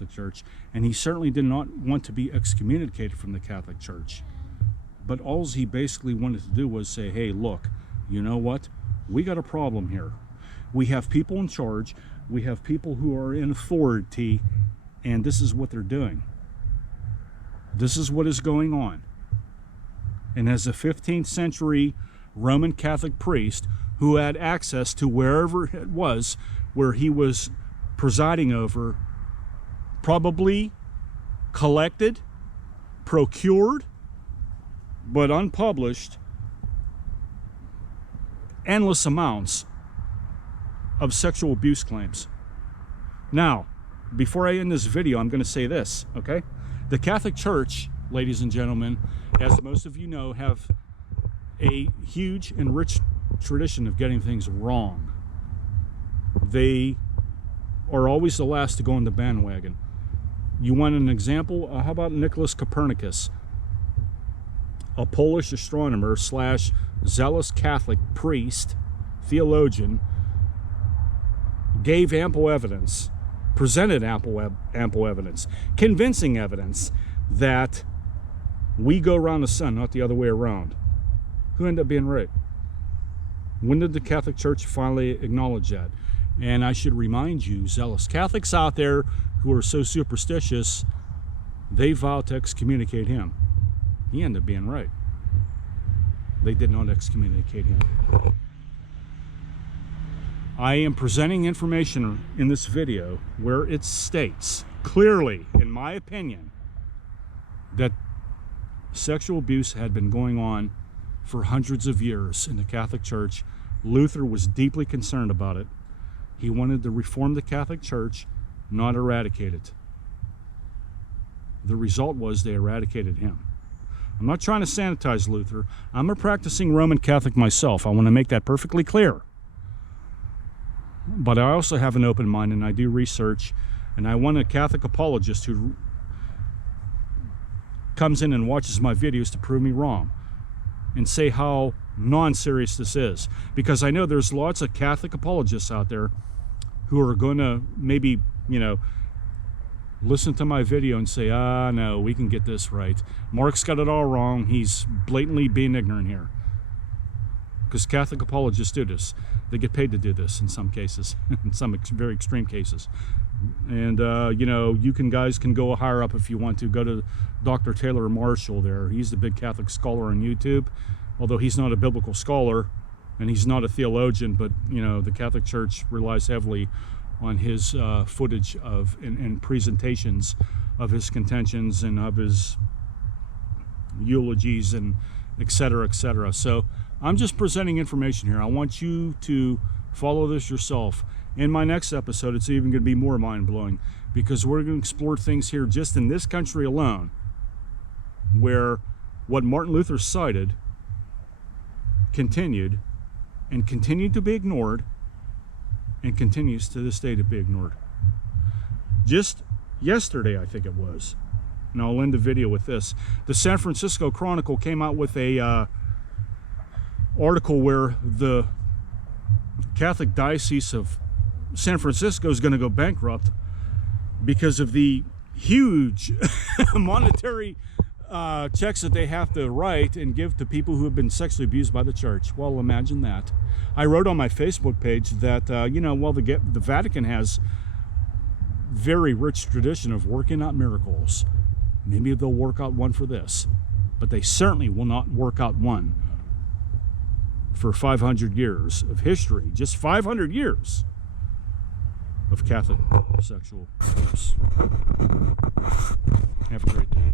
Catholic Church, and he certainly did not want to be excommunicated from the Catholic Church. But all he basically wanted to do was say, hey, look, you know what? We got a problem here. We have people in charge. We have people who are in authority, and this is what they're doing. This is what is going on. And as a 15th century Roman Catholic priest who had access to wherever it was where he was presiding over, probably collected, procured, but unpublished, endless amounts of sexual abuse claims. Now, before I end this video, I'm going to say this, okay? The Catholic Church, ladies and gentlemen, as most of you know, have a huge and rich tradition of getting things wrong. They are always the last to go on the bandwagon. You want an example? How about Nicholas Copernicus, a Polish astronomer slash zealous Catholic priest, theologian, gave ample evidence, presented ample evidence, convincing evidence that we go around the sun, not the other way around. Who ended up being right? When did the Catholic Church finally acknowledge that? And I should remind you, zealous Catholics out there who are so superstitious, they vowed to excommunicate him. He ended up being right. They did not excommunicate him. I am presenting information in this video where it states clearly, in my opinion, that sexual abuse had been going on for hundreds of years in the Catholic Church. Luther was deeply concerned about it. He wanted to reform the Catholic Church, not eradicate it. The result was they eradicated him. I'm not trying to sanitize Luther. I'm a practicing Roman Catholic myself. I want to make that perfectly clear. But I also have an open mind, and I do research, and I want a Catholic apologist who comes in and watches my videos to prove me wrong and say how non-serious this is. Because I know there's lots of Catholic apologists out there who are going to maybe, listen to my video and say, no, we can get this right. Mark's got it all wrong. He's blatantly being ignorant here. Because Catholic apologists do this. They get paid to do this in some cases, in some very extreme cases. And, you guys can go higher up if you want to. Go to Dr. Taylor Marshall there. He's the big Catholic scholar on YouTube, although he's not a biblical scholar and he's not a theologian, but, the Catholic Church relies heavily on his footage of and presentations of his contentions and of his eulogies and et cetera, et cetera. So I'm just presenting information here. I want you to follow this yourself. In my next episode, it's even going to be more mind-blowing because we're going to explore things here just in this country alone where what Martin Luther cited continued to be ignored and continues to this day to be ignored. Just yesterday, I think it was, and I'll end the video with this. The San Francisco Chronicle came out with a article where the Catholic Diocese of San Francisco is going to go bankrupt because of the huge monetary checks that they have to write and give to people who have been sexually abused by the church. Well, imagine that. I wrote on my Facebook page that, while the Vatican has very rich tradition of working out miracles, maybe they'll work out one for this, but they certainly will not work out one for 500 years of history, just 500 years of Catholic sexual abuse. Have a great day.